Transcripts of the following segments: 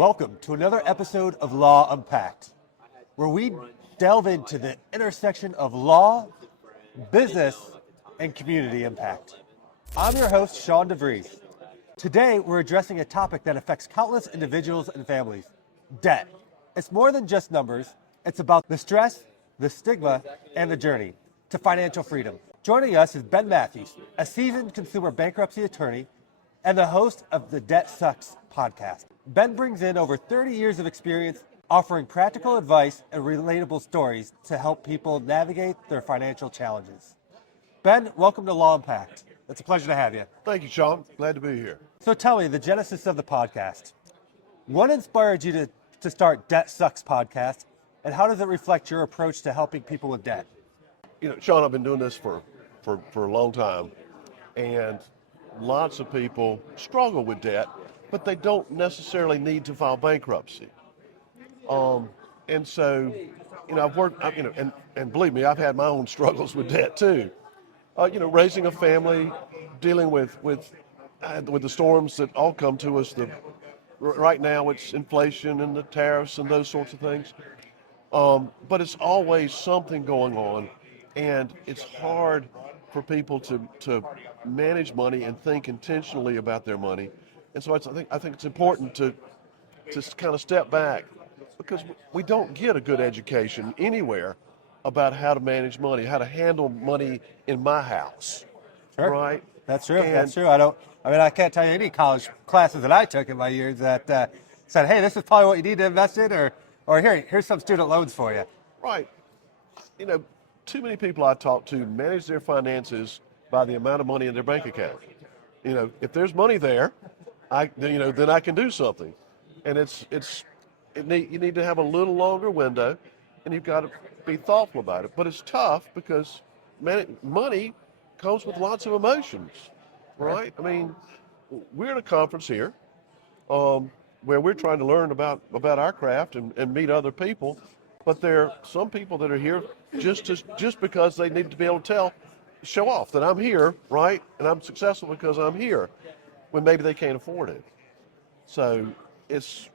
Welcome to another episode of Law Unpacked, where we delve into the intersection of law, business, and community impact. I'm your host, Sean DeVries. Today, we're addressing a topic that affects countless individuals and families, debt. It's more than just numbers. It's about the stress, the stigma, and the journey to financial freedom. Joining us is Ben Matthews, a seasoned consumer bankruptcy attorney and the host of the Debt Sucks podcast. Ben brings in over 30 years of experience offering practical advice and relatable stories to help people navigate their financial challenges. Ben, welcome to Law Unpacked. It's a pleasure to have you. Thank you, Sean. Glad to be here. So tell me, the genesis of the podcast. What inspired you to start Debt Sucks podcast, and how does it reflect your approach to helping people with debt? You know, Sean, I've been doing this for a long time, and lots of people struggle with debt, but they don't necessarily need to file bankruptcy. And so, I've worked, and believe me, I've had my own struggles with debt too. Raising a family, dealing with the storms that all come to us. Right now, it's inflation and the tariffs and those sorts of things. But it's always something going on, and it's hard for people to manage money and think intentionally about their money. And so I think it's important to kind of step back, because we don't get a good education anywhere about how to manage money, how to handle money in my house. Sure. Right? That's true. That's true. I can't tell you any college classes that I took in my years that said, hey, this is probably what you need to invest in, or here's some student loans for you. Right. Too many people I talk to manage their finances by the amount of money in their bank account. If there's money there, then I can do something. And you need to have a little longer window, and you've got to be thoughtful about it. But it's tough because money comes with lots of emotions, right? I mean, we're at a conference here where we're trying to learn about our craft and meet other people. But there are some people that are here just because they need to be able to show off that I'm here, right? And I'm successful because I'm here, when maybe they can't afford it. So it's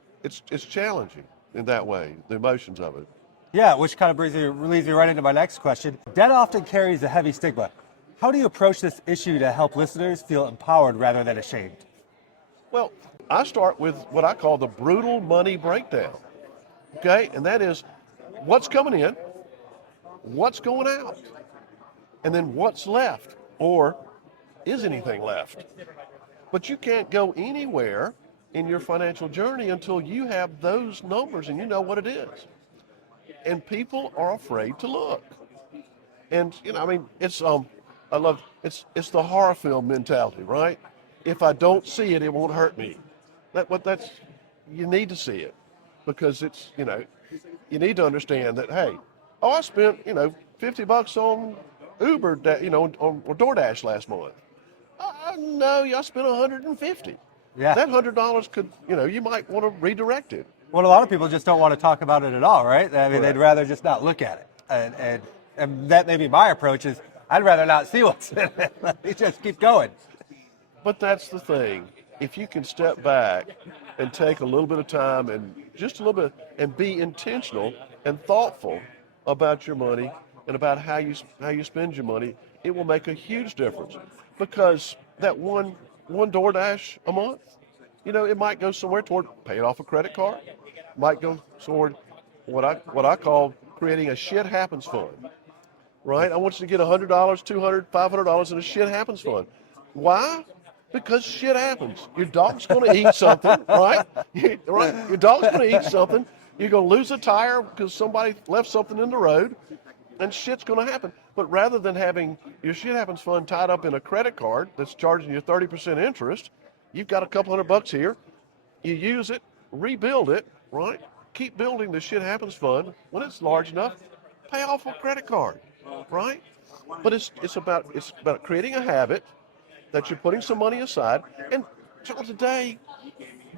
challenging in that way, the emotions of it. Yeah, which kind of leads me right into my next question. Debt often carries a heavy stigma. How do you approach this issue to help listeners feel empowered rather than ashamed? Well, I start with what I call the brutal money breakdown. Okay, and that is what's coming in, what's going out, and then what's left, or is anything left? But you can't go anywhere in your financial journey until you have those numbers and you know what it is. And people are afraid to look. And it's it's the horror film mentality, right? If I don't see it, it won't hurt me. You need to see it, because it's you need to understand that, hey, I spent, $50 on Uber, or DoorDash last month. No, I spent $150. Yeah. That $100 could, you might want to redirect it. Well, a lot of people just don't want to talk about it at all, right? I mean, Correct. They'd rather just not look at it. And that may be my approach is, I'd rather not see what's in it. Let me just keep going. But that's the thing. If you can step back and take a little bit of time and just a little bit and be intentional and thoughtful about your money and about how you spend your money, it will make a huge difference. Because that one DoorDash a month, it might go somewhere toward paying off a credit card, might go toward what I call creating a shit happens fund. Right? I want you to get $100, $200, $500 in a shit happens fund. Why? Because shit happens. Your dog's going to eat something, right? Right? Your dog's going to eat something. You're going to lose a tire because somebody left something in the road, and shit's going to happen. But rather than having your shit happens fund tied up in a credit card that's charging you 30% interest, you've got a couple $100 here. You use it, rebuild it, right? Keep building the shit happens fund. When it's large enough, pay off a credit card, right? But it's about creating a habit that you're putting some money aside. And today,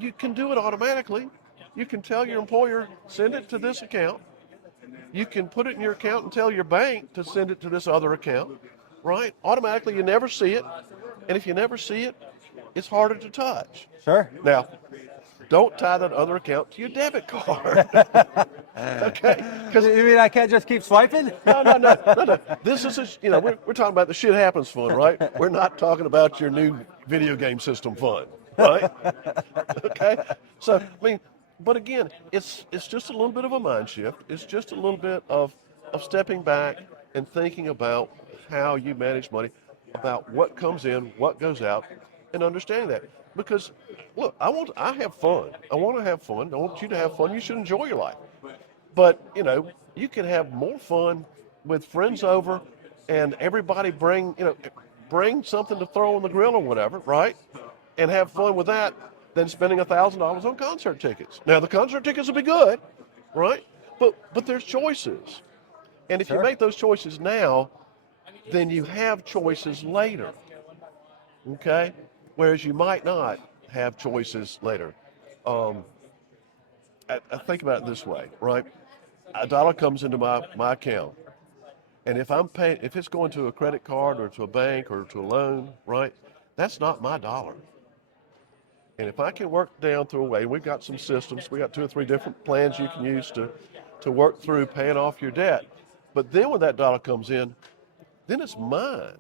you can do it automatically. You can tell your employer, send it to this account. You can put it in your account and tell your bank to send it to this other account, right? Automatically, you never see it. And if you never see it, it's harder to touch. Sure. Now, don't tie that other account to your debit card. Okay? Because You mean I can't just keep swiping? no. This is we're talking about the shit happens fund, right? We're not talking about your new video game system fund, right? Okay? So I mean, but again, it's just a little bit of a mind shift. It's just a little bit of stepping back and thinking about how you manage money, about what comes in, what goes out, and understanding that. Because look, I have fun. I want to have fun. I want you to have fun. You should enjoy your life. But you can have more fun with friends over, and everybody bring something to throw on the grill or whatever, right? And have fun with that than spending $1,000 on concert tickets. Now the concert tickets will be good, right? But there's choices, and if you Sure. make those choices now, then you have choices later. Okay, whereas you might not have choices later. I think about it this way, right? A dollar comes into my account, and if I'm paying, if it's going to a credit card or to a bank or to a loan, right? That's not my dollar. And if I can work down through a way, we've got some systems, we got 2 or 3 different plans you can use to work through paying off your debt. But then when that dollar comes in, then it's mine,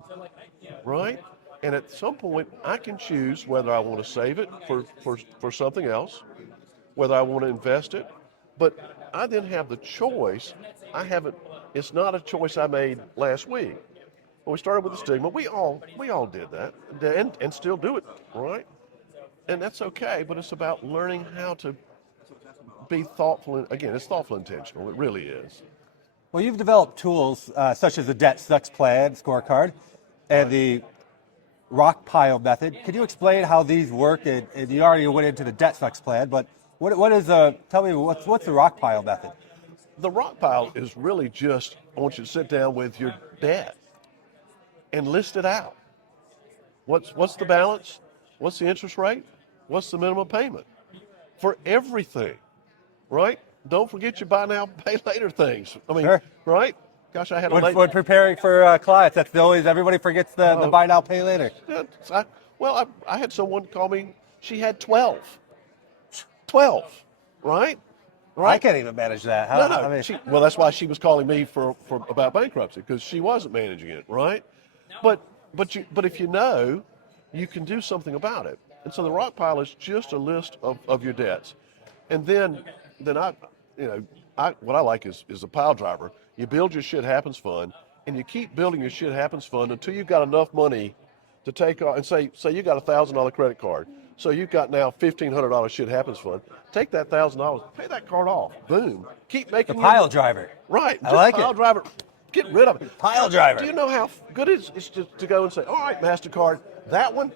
right? And at some point, I can choose whether I want to save it for something else, whether I want to invest it. But I then have the choice. It's not a choice I made last week. When we started with the stigma, we all did that and still do it, right? And that's okay, but it's about learning how to be thoughtful. Again, it's thoughtful intentional. It really is. Well, you've developed tools such as the Debt Sucks Plan scorecard and the rock pile method. Could you explain how these work? And you already went into the Debt Sucks Plan, but what is tell me what's the rock pile method? The rock pile is really just, I want you to sit down with your debt and list it out. What's the balance? What's the interest rate? What's the minimum payment? For everything, right? Don't forget your buy now, pay later things. I mean, Sure. Right? Gosh, I had When preparing for clients, that's everybody forgets the buy now, pay later. I had someone call me, she had 12. 12, right? I can't even manage that. No. Well, that's why she was calling me for about bankruptcy, because she wasn't managing it, right? But if you can do something about it. And so the rock pile is just a list of your debts. And then what I like is a pile driver. You build your shit happens fund, and you keep building your shit happens fund until you've got enough money to take off. And say you got $1,000 credit card, so you've got now $1,500 shit happens fund. Take that $1,000, pay that card off. Boom. Keep making The pile driver. Right. I like pile it. driver. Get rid of it. Pile driver. Do you know how good it is to go and say, all right, MasterCard, that one,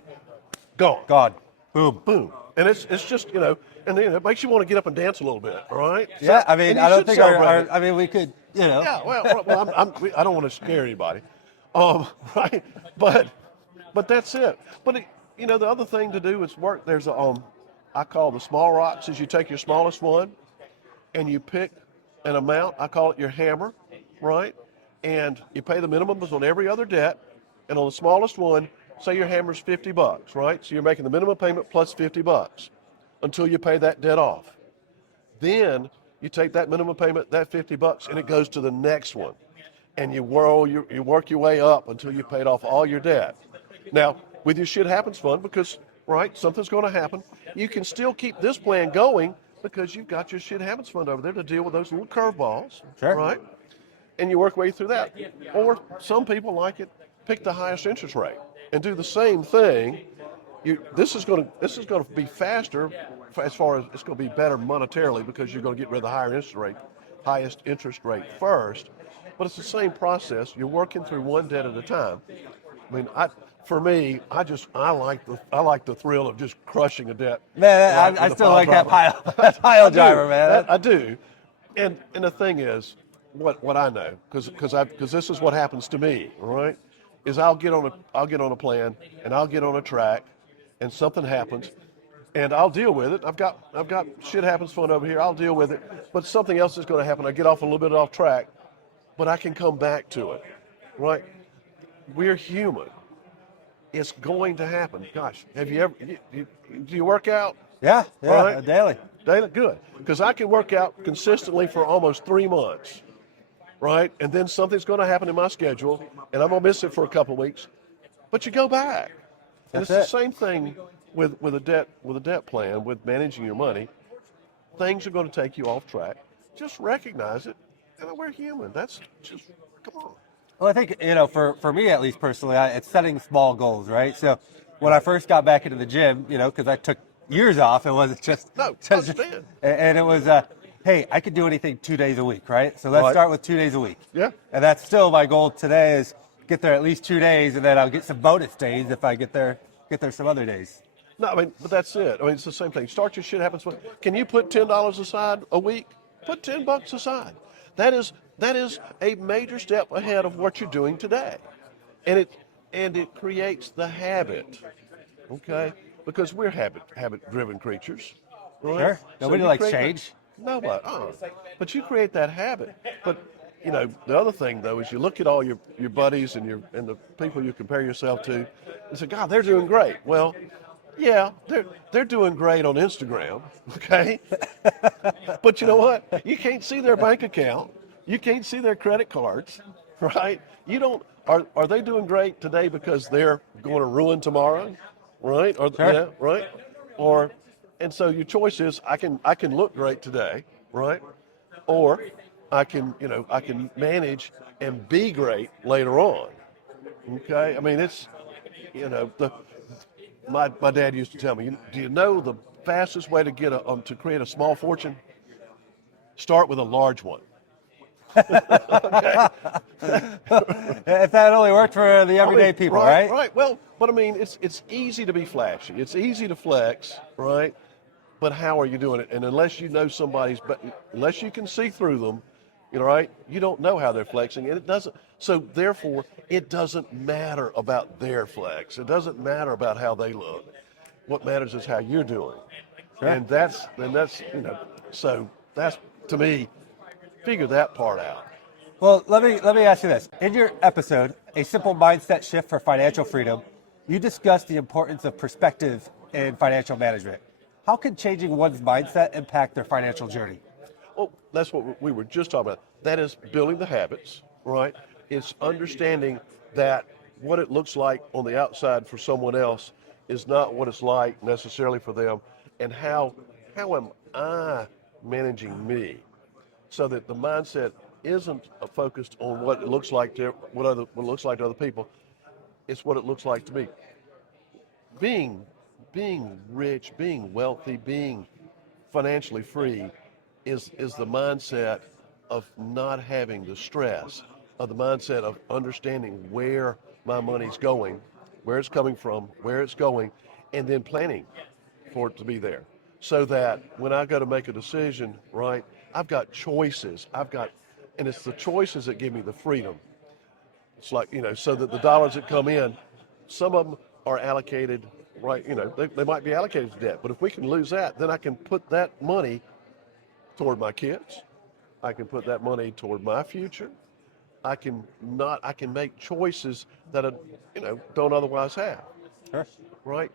gone. God. Boom. Boom. And it's just, and then it makes you want to get up and dance a little bit, all right? Yeah, I mean, and I you don't should think celebrate it. I mean, we could, Yeah, well, I don't want to scare anybody, right? But that's it. But the other thing to do is work. There's I call the small rocks. Is you take your smallest one, and you pick an amount. I call it your hammer, right? And you pay the minimums on every other debt, and on the smallest one, say your hammer's $50, right? So you're making the minimum payment plus $50 until you pay that debt off. Then you take that minimum payment, that $50, and it goes to the next one. And you work your way up until you paid off all your debt. Now, with your shit happens fund, because, right, something's going to happen, you can still keep this plan going because you've got your shit happens fund over there to deal with those little curveballs, Sure. right? And you work your way through that. Or some people like it, pick the highest interest rate and do the same thing. This is going to be faster, as far as it's going to be better monetarily, because you're going to get rid of the highest interest rate first. But it's the same process. You're working through one debt at a time. I mean, for me, I like the thrill of just crushing a debt. Man, I still like that pile driver, man. I do. And the thing is, what I know, because this is what happens to me, right? Is I'll get on a plan, and I'll get on a track, and something happens, and I'll deal with it. I've got shit happens fun over here. I'll deal with it, but something else is going to happen. I get off a little bit off track, but I can come back to it, right? We're human. It's going to happen. Gosh, have you ever, do you work out? Yeah, Right? daily. Daily? Good. Because I can work out consistently for almost 3 months, right? And then something's going to happen in my schedule, and I'm going to miss it for a couple of weeks. But you go back. And That's it's it. the same thing with a debt plan, with managing your money. Things are going to take you off track. Just recognize it. And we're human. That's just, come on. Well, I think, for me at least personally, it's setting small goals, right? So when I Right. first got back into the gym, because I took years off, it wasn't just, No, just understand. and it was, hey, I could do anything 2 days a week, right? So let's Right. start with 2 days a week. Yeah. And that's still my goal today is get there at least 2 days, and then I'll get some bonus days if I get there some other days. No, I mean, but that's it. I mean, it's the same thing. Start your shit happens. Can you put $10 aside a week? Put $10 aside. That is a major step ahead of what you're doing today, and it creates the habit. Okay, because we're habit driven creatures. Right? Sure. So Nobody you likes create change. Nobody. But you create that habit. But the other thing though is you look at all your buddies and the people you compare yourself to, and say, God, they're doing great. Well, yeah, they're doing great on Instagram, okay? But you know what? You can't see their bank account. You can't see their credit cards, right? You don't. Are they doing great today because they're going to ruin tomorrow, right? Or Sure. yeah, right? And so your choice is I can look great today, right? Or I can manage and be great later on. Okay? I mean, it's my dad used to tell me, do you know the fastest way to get to create a small fortune? Start with a large one. Okay? If that only worked for the everyday people, right? Right. Well, but I mean, it's easy to be flashy. It's easy to flex, right? But how are you doing it? And unless you know unless you can see through them, right? You don't know how they're flexing, and it doesn't. So therefore, it doesn't matter about their flex. It doesn't matter about how they look. What matters is how you're doing, Sure. and that's So that's, to me, figure that part out. Well, let me ask you this. In your episode, A Simple Mindset Shift for Financial Freedom, you discussed the importance of perspective in financial management. How can changing one's mindset impact their financial journey? Well, that's what we were just talking about. That is building the habits, right? It's understanding that what it looks like on the outside for someone else is not what it's like necessarily for them, and how am I managing me, so that the mindset isn't focused on what it looks like to what it looks like to other people. It's what it looks like to me. Being rich, being wealthy, being financially free is the mindset of not having the stress, of the mindset of understanding where my money's going, where it's coming from, where it's going, and then planning for it to be there. So that when I go to make a decision, right, I've got choices. And it's the choices that give me the freedom. It's like, so that the dollars that come in, some of them are allocated, right, they might be allocated to debt. But if we can lose that, then I can put that money toward my kids. I can put that money toward my future. I can make choices that I, don't otherwise have. Sure. Right?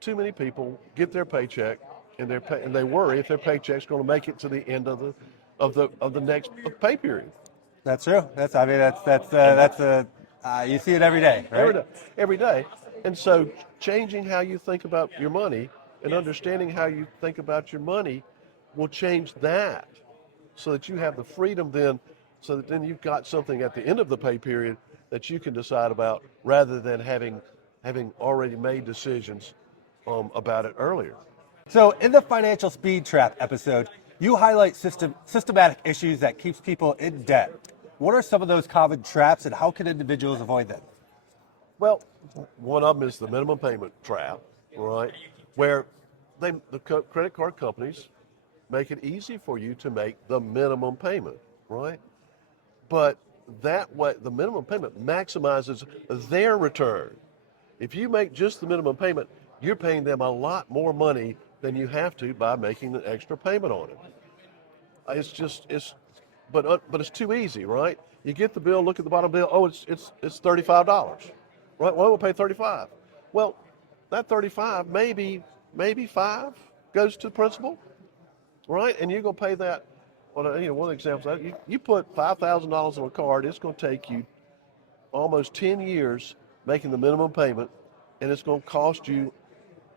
Too many people get their paycheck and they worry if their paycheck's going to make it to the end of the next pay period. That's true. You see it every day, right? Every day. And so changing how you think about your money and understanding how you think about your money will change that, so that you have the freedom then, so that then you've got something at the end of the pay period that you can decide about, rather than having already made decisions about it earlier. So in the Financial Speed Trap episode, you highlight systematic issues that keeps people in debt. What are some of those common traps, and how can individuals avoid them? Well, one of them is the minimum payment trap, right? Where the credit card companies make it easy for you to make the minimum payment, right? But that way, the minimum payment maximizes their return. If you make just the minimum payment, you're paying them a lot more money than you have to by making an extra payment on it. But it's too easy, right? You get the bill, look at the bottom bill. Oh, it's $35, right? Well, we'll pay $35. Well, that 35, maybe 5 goes to principal, right? And you're going to pay that. Well, one example, you put $5,000 on a card, it's going to take you almost 10 years making the minimum payment, and it's going to cost you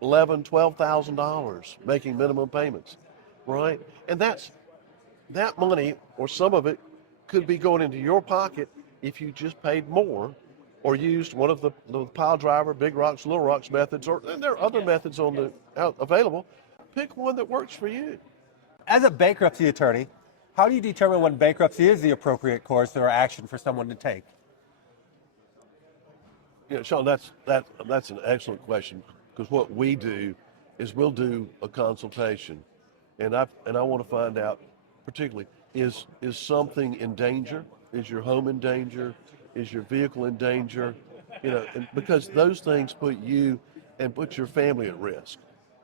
$12,000 making minimum payments, right? And that money, or some of it, could be going into your pocket if you just paid more or used one of the pile driver, big rocks, little rocks methods, and there are other methods available. Pick one that works for you. As a bankruptcy attorney, how do you determine when bankruptcy is the appropriate course or action for someone to take? Sean, that's an excellent question, because what we do is we'll do a consultation, and I want to find out particularly, is something in danger? Is your home in danger? Is your vehicle in danger? And because those things put you and put your family at risk.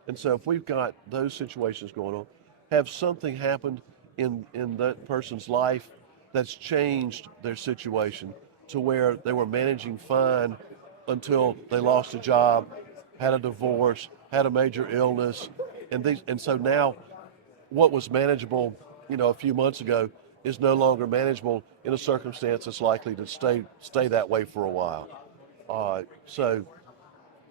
And so if we've got those situations going on, have something happened in that person's life that's changed their situation to where they were managing fine until they lost a job, had a divorce, had a major illness, and so now what was manageable, a few months ago is no longer manageable in a circumstance that's likely to stay that way for a while. So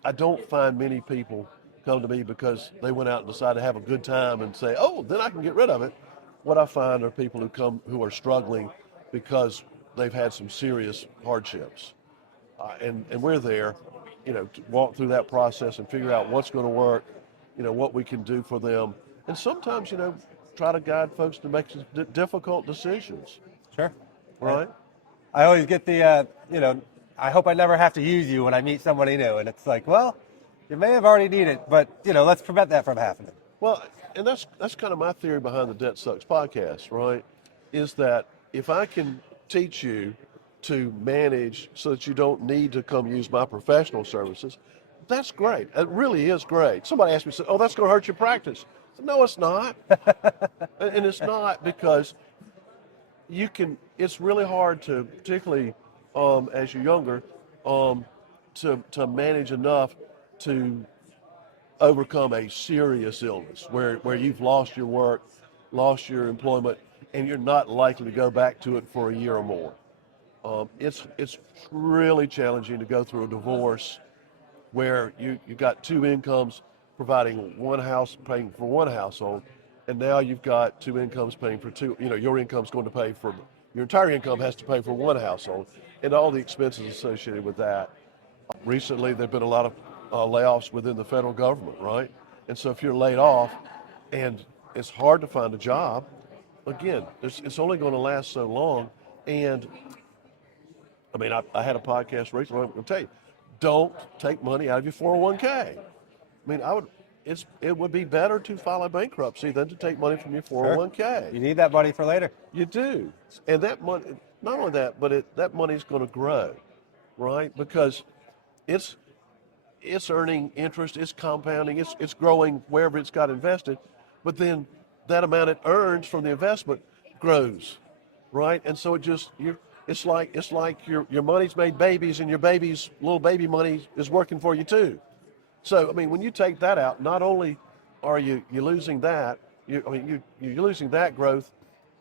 I don't find many people come to me because they went out and decided to have a good time and say, oh, then I can get rid of it. What I find are people who are struggling because they've had some serious hardships. And we're there, to walk through that process and figure out what's going to work, what we can do for them. And sometimes, try to guide folks to make some difficult decisions. Sure. Right? I always get the, I hope I never have to use you when I meet somebody new. And it's like, well, you may have already needed it, but, let's prevent that from happening. Well, and that's kind of my theory behind the Debt Sucks podcast, right? Is that if I can teach you to manage so that you don't need to come use my professional services, that's great. It really is great. Somebody asked me, oh, that's going to hurt your practice. I said, no, it's not. And it's not because it's really hard to, particularly as you're younger, to manage enough to overcome a serious illness where you've lost your work, lost your employment, and you're not likely to go back to it for a year or more. It's really challenging to go through a divorce where you got two incomes providing one house, paying for one household, and now you've got two incomes paying for two. Your income's going to pay for, your entire income has to pay for one household, and all the expenses associated with that. Recently, there've been a lot of layoffs within the federal government, right? And so if you're laid off and it's hard to find a job, again, it's only going to last so long. And I mean, I had a podcast recently. I'm going to tell you, don't take money out of your 401k. I mean, it would be better to file a bankruptcy than to take money from your 401k. Sure. You need that money for later. You do, and that money, not only that, but that money is going to grow, right? Because it's earning interest, it's compounding, it's growing wherever it's got invested, but then that amount it earns from the investment grows, right? And so it's like your money's made babies, and your baby's little baby money is working for you too. So I mean, when you take that out, not only are you losing that, you're losing that growth.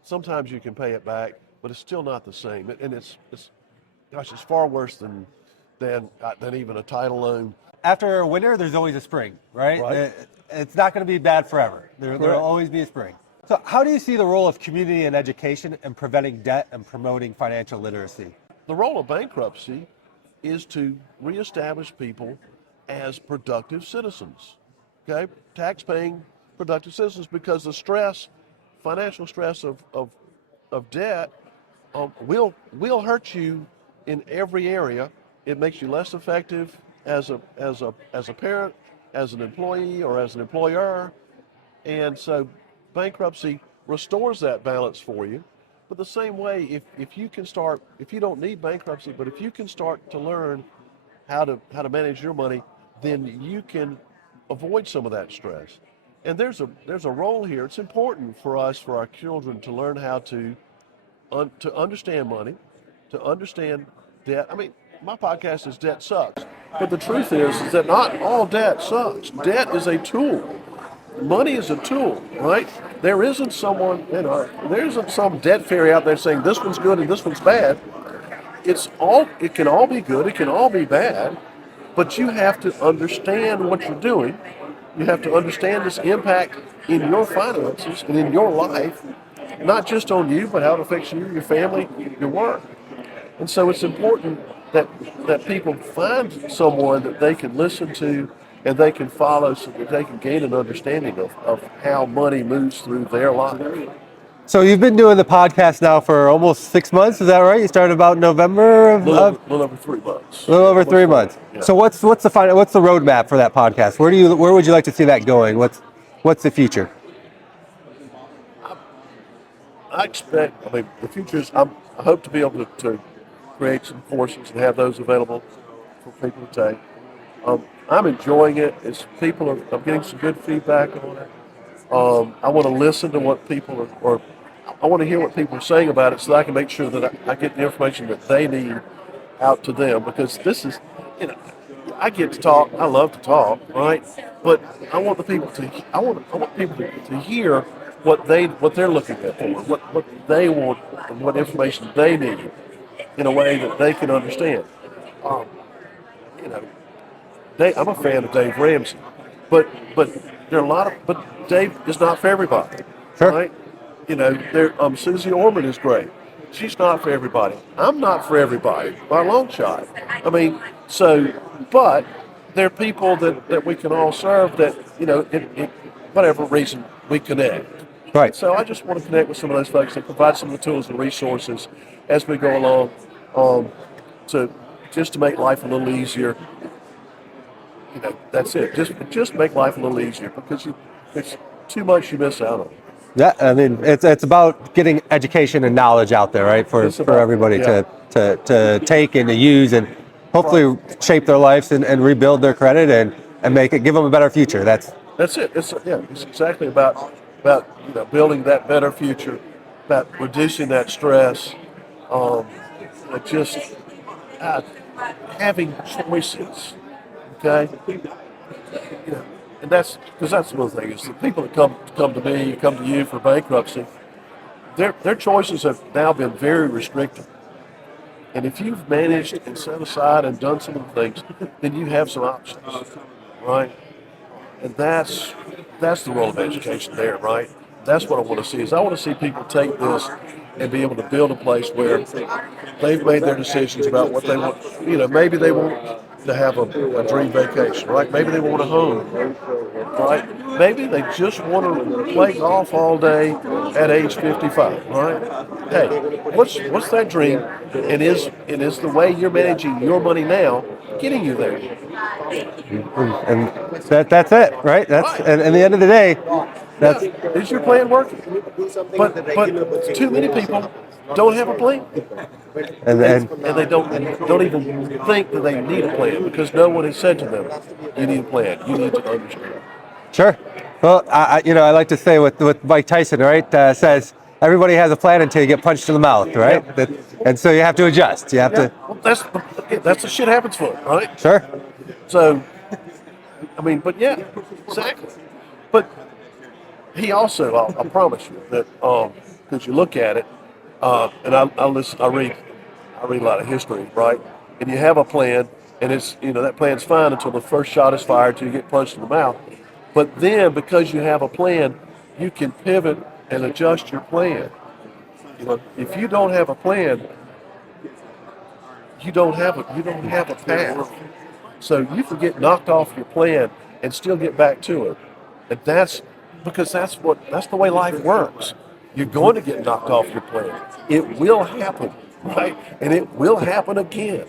Sometimes you can pay it back, but it's still not the same, and it's far worse than even a title loan. After a winter, there's always a spring, right? It's not going to be bad forever. There'll always be a spring. So how do you see the role of community and education in preventing debt and promoting financial literacy? The role of bankruptcy is to reestablish people as productive citizens, okay? Tax-paying productive citizens, because the financial stress of debt will hurt you in every area. It makes you less effective as a parent, as an employee, or as an employer. And so bankruptcy restores that balance for you. But the same way, if you don't need bankruptcy, but if you can start to learn how to manage your money, then you can avoid some of that stress. And there's a role here. It's important for our children, to learn how to understand money, to understand debt. I mean, my podcast is Debt Sucks. But the truth is that not all debt sucks. Debt is a tool. Money is a tool, right? There isn't there isn't some debt fairy out there saying this one's good and this one's bad. It can all be good, it can all be bad, but you have to understand what you're doing. You have to understand this impact in your finances and in your life, not just on you, but how it affects you, your family, your work. And so it's important that people find someone that they can listen to and they can follow so that they can gain an understanding of how money moves through their life. So you've been doing the podcast now for almost 6 months, is that right? You started about November of Little over 3 months. a little over 3 months. Yeah. So what's the roadmap for that podcast? Where would you like to see that going? What's the future? The future is, I hope to be able to create some courses and have those available for people to take. I'm enjoying it. I'm getting some good feedback on it. I want to listen to what people or I want to hear what people are saying about it so that I can make sure that I get the information that they need out to them, because this is, I get to talk. I love to talk, right? But I want people to hear what they're looking at for, what they want, and what information they need in a way that they can understand. Um, you know, I'm a fan of Dave Ramsey, but there are but Dave is not for everybody, Sure. right? Susie Orman is great. She's not for everybody. I'm not for everybody by a long shot. But there are people that we can all serve that, in whatever reason we connect. Right. So I just want to connect with some of those folks and provide some of the tools and resources as we go along, to make life a little easier. That's it. Just make life a little easier, because it's too much you miss out on. Yeah, I mean, it's about getting education and knowledge out there, right, for everybody to take and to use, and hopefully shape their lives and rebuild their credit and give them a better future. That's it. It's exactly about building that better future, about reducing that stress, just having choices. Okay. And that's one thing is the people that come to me, come to you for bankruptcy, their choices have now been very restricted. And if you've managed and set aside and done some of the things, then you have some options, right? And that's the role of education there, right? That's what I want to see. I want to see people take this and be able to build a place where they've made their decisions about what they want. Maybe they want to have a dream vacation, right? Maybe they want a home, right? Maybe they just want to play golf all day at age 55, right? Hey, what's that dream? And is the way you're managing your money now getting you there? and that's it, right? That's right. And at the end of the day, is your plan working? But too many people don't have a plan, and they don't even think that they need a plan, because no one has said to them, "You need a plan. You need to understand." Sure. Well, I like to say with Mike Tyson, right? Says everybody has a plan until you get punched in the mouth, right? Yeah. And so you have to adjust. You have to. Well, that's the shit happens for it, right? Sure. So, but yeah, exactly. But he also, I promise you that, because you look at it, and I read a lot of history, right? And you have a plan, and it's that plan's fine until the first shot is fired, till you get punched in the mouth. But then, because you have a plan, you can pivot and adjust your plan. If you don't have a plan, you don't have a path. So you can get knocked off your plan and still get back to it. And that's the way life works. You're going to get knocked off your plan. It will happen, right? And it will happen again.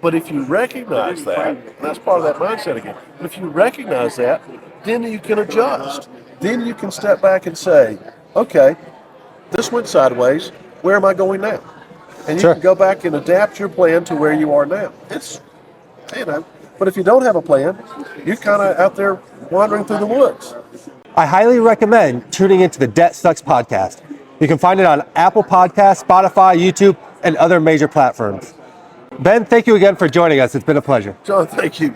But if you recognize that, and that's part of that mindset again, but if you recognize that, then you can adjust. Then you can step back and say, okay, this went sideways. Where am I going now? And you can go back and adapt your plan to where you are now. But if you don't have a plan, you're kind of out there wandering through the woods. I highly recommend tuning into the Debt Sucks podcast. You can find it on Apple Podcasts, Spotify, YouTube, and other major platforms. Ben, thank you again for joining us. It's been a pleasure. John, thank you.